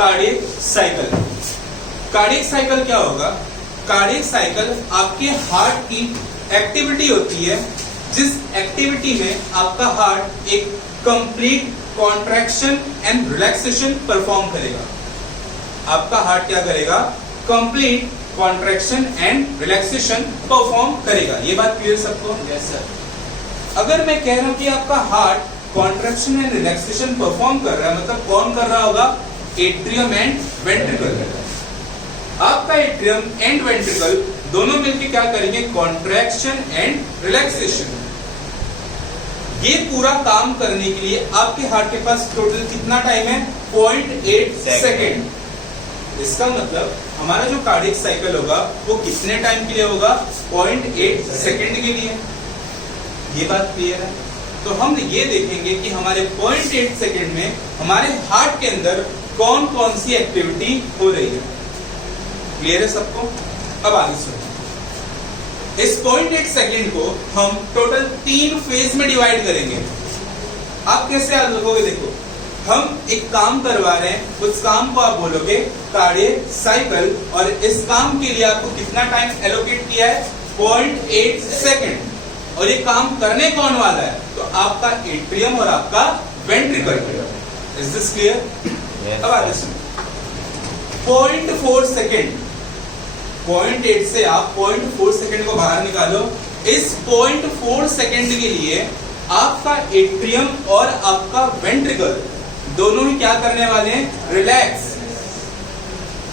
Cardiac cycle. Cardiac cycle क्या होगा? Cardiac cycle आपके हार्ट की एक्टिविटी होती है, जिस एक्टिविटी में आपका हार्ट एक complete contraction and relaxation perform करेगा। आपका हार्ट क्या करेगा? Complete contraction and relaxation perform करेगा। ये बात क्लियर सबको? Yes sir. अगर मैं कह रहा हूं कि आपका heart contraction and relaxation perform कर रहा है, मतलब कौन कर रहा होगा? Atrium and ventricle. आपका एट्रियम एंड वेंट्रिकल दोनों मिलकर क्या करेंगे? Contraction and relaxation. ये पूरा काम करने के लिए आपके हार्ट के पास टोटल कितना टाइम है? 0.8 सेकेंड। इसका मतलब हमारा जो कार्डियक साइकिल होगा वो कितने टाइम के लिए होगा? 0.8 सेकेंड के लिए। ये बात क्लियर है? तो हम ये देखेंगे कि हमारे 0.8 सेकेंड में हमारे हार्ट के अंदर कौन कौन सी एक्टिविटी हो रही है। क्लियर है सबको? अब आगे सुनो। इस 0.8 सेकेंड को हम टोटल 3 फेज में डिवाइड करेंगे। आप कैसे याद रखोगे? देखो, हम एक काम करवा रहे हैं, उस काम को आप बोलोगे कार्डियक साइकिल, और इस काम के लिए आपको कितना टाइम एलोकेट किया है? 0.8 सेकेंड। और ये काम करने कौन वाला है? तो आपका एट्रियम और आपका वेंट्रिकल। Is this clear? अब आगे सुनो। 0.4 सेकेंड, 0.8 से आप 0.4 सेकेंड को बाहर निकालो। इस 0.4 सेकेंड के लिए आपका एट्रियम और आपका वेंट्रिकल दोनों ही क्या करने वाले हैं? रिलैक्स।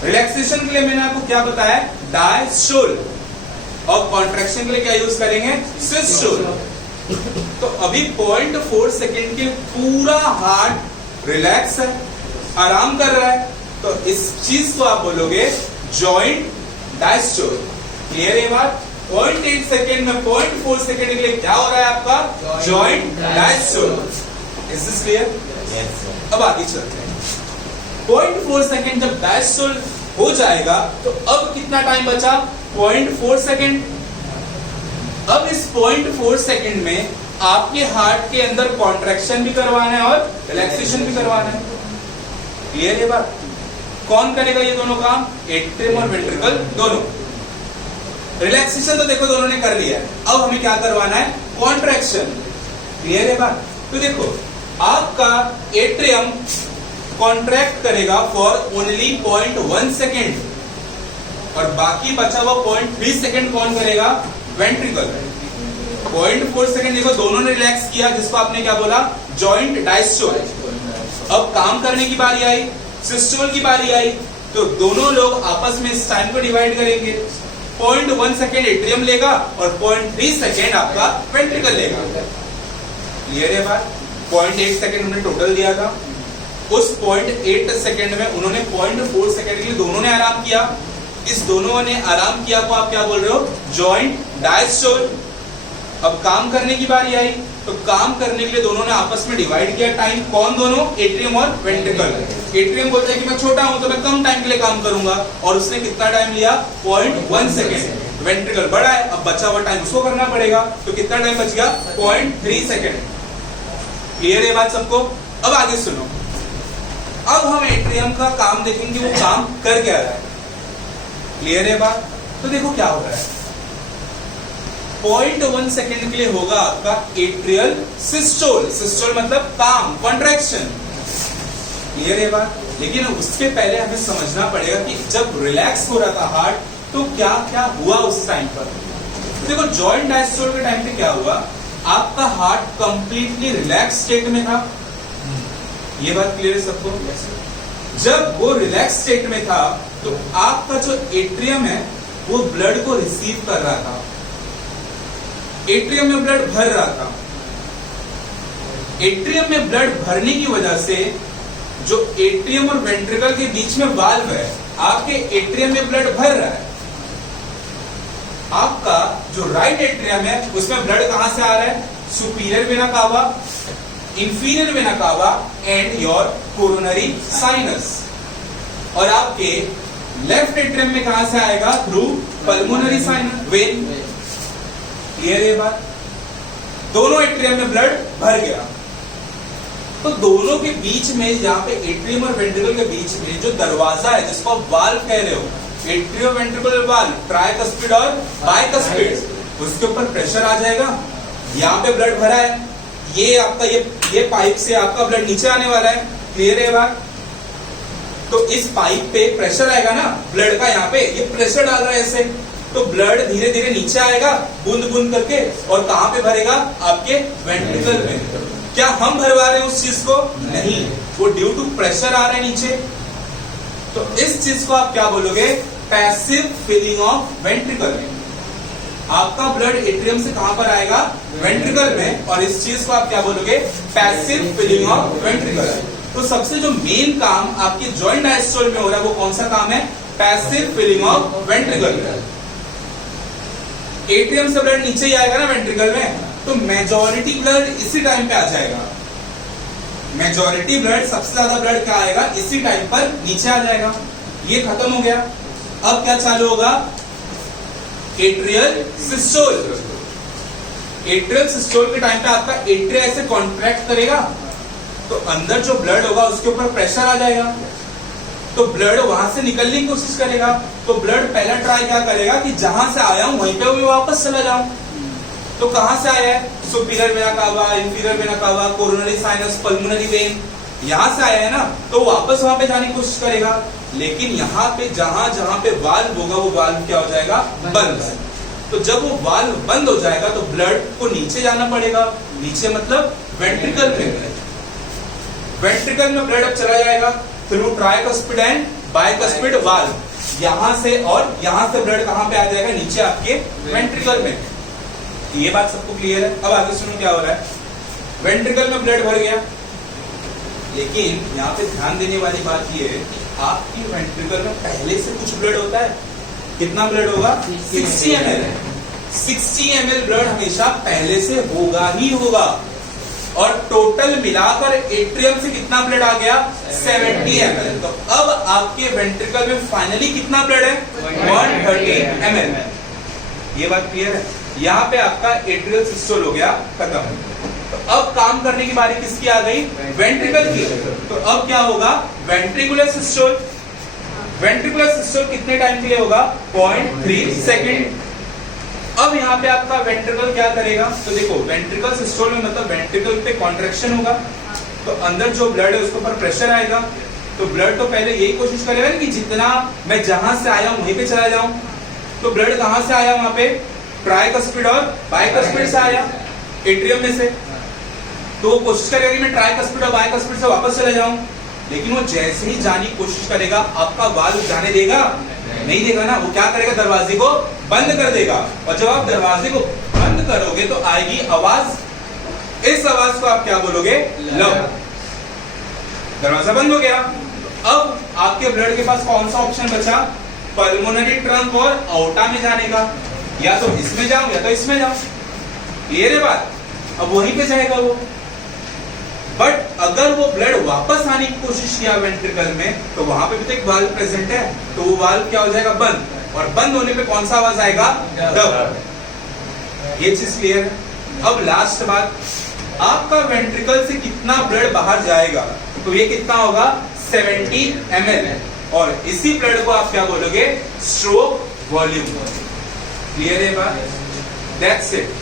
रिलैक्सेशन के लिए मैंने आपको क्या बताया? डायस्टोल। और कॉन्ट्रैक्शन के लिए क्या यूज करेंगे? सिस्टोल। तो अभी 0.4 सेकेंड के पूरा हार्ट रिलैक्स है, आराम कर रहा है, तो इस चीज को आप बोलोगे जॉइंट डायस्टोल। क्लियर है बात? 0.8 सेकेंड में 0.4 सेकेंड के लिए क्या हो रहा है आपका? Joint diastole. Is this clear? Yes sir. अब आगे चलते हैं। 0.4 सेकेंड जब डायस्टोल हो जाएगा तो अब कितना टाइम बचा? 0.4 सेकेंड। अब इस 0.4 सेकेंड में आपके हार्ट के अंदर कॉन्ट्रैक्शन भी करवाना है और रिलैक्सेशन भी करवाना है। क्लियर है बात? कौन करेगा ये दोनों काम? एट्रियम और वेंट्रिकल दोनों। रिलैक्सेशन तो देखो दोनों ने कर लिया है, अब हमें क्या करवाना है? कॉन्ट्रैक्शन। क्लियर है बात? तो देखो, आपका एट्रियम कॉन्ट्रैक्ट करेगा फॉर ओनली 0.1 सेकेंड, और बाकी बचा हुआ 0.3 सेकेंड कौन करेगा? वेंट्रिकल। 0.4 सेकेंड देखो दोनों ने रिलैक्स किया, जिसको आपने क्या बोला? Joint diastole. अब काम करने की बारी आई, सिस्टोल की बारी आई, तो दोनों लोग आपस में इस टाइम को डिवाइड करेंगे। 0.1 सेकेंड एट्रियम लेगा और 0.3 सेकेंड आपका वेंट्रिकल लेगा। क्लियर है बात? 0.8 सेकेंड हमने टोटल दिया था, उस 0.8 सेकेंड में उन्होंने 0.4 सेकेंड के लिए दोनों ने आराम किया। इस दोनों ने आराम किया को आप क्या बोल रहे हो? Joint diastole. अब काम करने की बारी आई, तो काम करने के लिए दोनों ने आपस में डिवाइड किया टाइम। कौन दोनों? एट्रियम और वेंट्रिकल। एट्रियम बोलता है कि मैं छोटा हूं तो मैं कम टाइम के लिए काम करूंगा, और उसने कितना टाइम लिया? 0.1 सेकेंड। वेंट्रिकल बड़ा है, अब बचा हुआ टाइम उसको करना पड़ेगा, तो कितना टाइम बच गया? 0.3 सेकेंड। क्लियर है बात सबको? अब आगे सुनो। अब हम एट्रियम का काम देखेंगे, वो काम कर क्या रहा है। क्लियर है बात? तो देखो क्या हो रहा है। 0.1 सेकेंड के लिए होगा आपका एट्रियल सिस्टोल। सिस्टोल मतलब काम, कॉन्ट्रैक्शन। क्लियर है बात? लेकिन उसके पहले हमें समझना पड़ेगा कि जब रिलैक्स हो रहा था हार्ट, तो क्या क्या हुआ उस टाइम पर। तो देखो, जॉइंट डायस्टोल के टाइम पे क्या हुआ? आपका हार्ट कंप्लीटली रिलैक्स स्टेट में था। ये बात क्लियर है सबको? जब वो रिलैक्स स्टेट में था तो आपका जो एट्रियम है वो ब्लड को रिसीव कर रहा था, एट्रियम में ब्लड भर रहा था। एट्रियम में ब्लड भरने की वजह से जो एट्रियम और वेंट्रिकल के बीच में वाल्व है, आपके एट्रियम में ब्लड भर रहा है। आपका जो राइट एट्रियम है उसमें ब्लड कहां से आ रहा है? Superior vena cava, inferior vena cava and your coronary sinus. और आपके लेफ्ट एट्रियम में कहां से आएगा? Through pulmonary sinus when. Clear है बात? दोनों एट्रियम में ब्लड भर गया। तो दोनों के बीच में, यहाँ पे एट्रियम और वेंट्रिकल के बीच में जो दरवाजा है, जिसको आप वाल्व कह रहे हो, एट्रियो वेंट्रिकुलर वाल्व, ट्राइकस्पिड और बाइकस्पिड, उसके ऊपर प्रेशर आ जाएगा। यहाँ पे ब्लड भरा है, ये आपका ये पाइप से आपका ब्लड नीचे आने वाला है, क्लियर है बात? तो इस पाइप पे प्रेशर आएगा ना ब्लड का, यहाँ पे ये प्रेशर डाल रहा है ऐसे, तो ब्लड धीरे धीरे नीचे आएगा बूंद बूंद करके, और कहाँ पे भरेगा? आपके वेंट्रिकल में। क्या हम भरवा रहे हैं उस चीज को? नहीं, वो ड्यू टू प्रेशर आ रहा है नीचे। तो इस चीज को आप क्या बोलोगे? पैसिव फिलिंग ऑफ वेंट्रिकल में। आपका ब्लड एट्रियम से कहां पर आएगा? वेंट्रिकल में, और इस चीज को आप क्या बोलोगे? Passive filling of ventricle. तो सबसे जो मेन काम आपके जॉइंट डायस्टोल में हो रहा है वो कौन सा काम है? Passive filling of ventricle. Atrium से ब्लड नीचे ही आएगा ना वेंट्रिकल में, तो मेजॉरिटी ब्लड इसी टाइम पे आ जाएगा। मेजॉरिटी ब्लड, सबसे ज्यादा ब्लड क्या आएगा? इसी टाइम पर नीचे आ जाएगा। ये खत्म हो गया। अब क्या चालू होगा? Atrial systole. एट्रियल सिस्टोल के टाइम पे आपका एट्रिया ऐसे कॉन्ट्रैक्ट करेगा, तो अंदर जो ब्लड होगा उसके ऊपर प्रेशर आ जाएगा, तो ब्लड वहां से निकलने की कोशिश करेगा। तो ब्लड पहला ट्राई क्या करेगा कि जहां से आया हूं वहीं पे मैं वापस चला जाऊं। तो कहां से आया है? Superior vena cava, inferior vena cava, coronary sinus, pulmonary vein, यहां से आया है ना, तो वापस वहां पे जाने की कोशिश करेगा। लेकिन यहाँ पे जहां जहां पे वाल्व होगा वो वाल्व क्या हो जाएगा? बंद। तो जब वो वाल्व बंद हो जाएगा तो ब्लड को नीचे जाना पड़ेगा। नीचे मतलब वेंट्रिकल में। वेंट्रिकल में ब्लड अब चला जाएगा through tricuspid and bicuspid valve, यहां से, और यहां से ब्लड कहां पे आ जाएगा? नीचे आपके वेंट्रिकल में। ये बात सबको क्लियर है? अब आगे सुनो क्या हो रहा है। वेंट्रिकल में ब्लड भर गया, लेकिन यहाँ पे ध्यान देने वाली बात ये है कि आपकी वेंट्रिकल में पहले से कुछ ब्लड होता है। कितना ब्लड होगा? 60 ml। 60 ml ब्लड हमेशा पहले से होगा ही होगा। और टोटल मिलाकर एट्रियम से कितना ब्लड आ गया? 70 ml। तो अब आपके वेंट्रिकल में फाइनली कितना ब्लड है? 130 ml। ये बात क्लियर है? यहाँ पे आपका एट्रियल सिस्टोल हो गया, खत्म। तो अब काम करने की बारी किसकी आ गई? वेंट्रिकल की। तो अब क्या होगा? Ventricular systole. वेंट्रिकुलर सिस्टोल कितने टाइम के लिए होगा? 0.3 सेकेंड। अब यहाँ पे आपका वेंट्रिकल क्या करेगा? तो देखो, वेंट्रिकल सिस्टोल में मतलब वेंट्रिकल पे कॉन्ट्रैक्शन होगा, तो अंदर जो ब्लड है उसके ऊपर प्रेशर आएगा। तो ब्लड तो पहले यही कोशिश करेगा कि जितना मैं जहां से आया हूं वहीं पे चला जाऊं। तो ब्लड कहां से आया? वहां पे ट्राइकस्पिड और बाइकस्पिड से आया, एट्रियम में से। तो वो कोशिश करेगा कि मैं ट्राइकस्पिड और बाइकस्पिड से वापस चले जाऊं, लेकिन वो जैसे ही जाने की कोशिश करेगा आपका वाल्व जाने देगा? नहीं देगा ना। वो क्या करेगा? दरवाजे को बंद कर देगा। और जब आप दरवाजे को बंद करोगे तो आएगी आवाज। इस आवाज को आप क्या बोलोगे? लव। दरवाजा बंद हो गया। तो अब आपके ब्लड के पास कौन सा ऑप्शन बचा? पल्मोनरी ट्रंक और आउटा में जाने का। या तो इसमें जाऊं या तो इसमें जाऊं। क्लियर है बात? अब वहीं पे जाएगा वो। बट अगर वो ब्लड वापस आने की कोशिश किया वेंट्रिकल में, तो वहां पे भी तो एक वाल्व प्रेजेंट है, तो वो वाल्व क्या हो जाएगा? बंद। और बंद होने पे कौन सा आवाज आएगा? दब। ये चीज क्लियर है? अब लास्ट बात, आपका वेंट्रिकल से कितना ब्लड बाहर जाएगा? तो ये कितना होगा? 70 ml। और इसी ब्लड को आप क्या बोलोगे? Stroke volume. क्लियर है बात? That's it.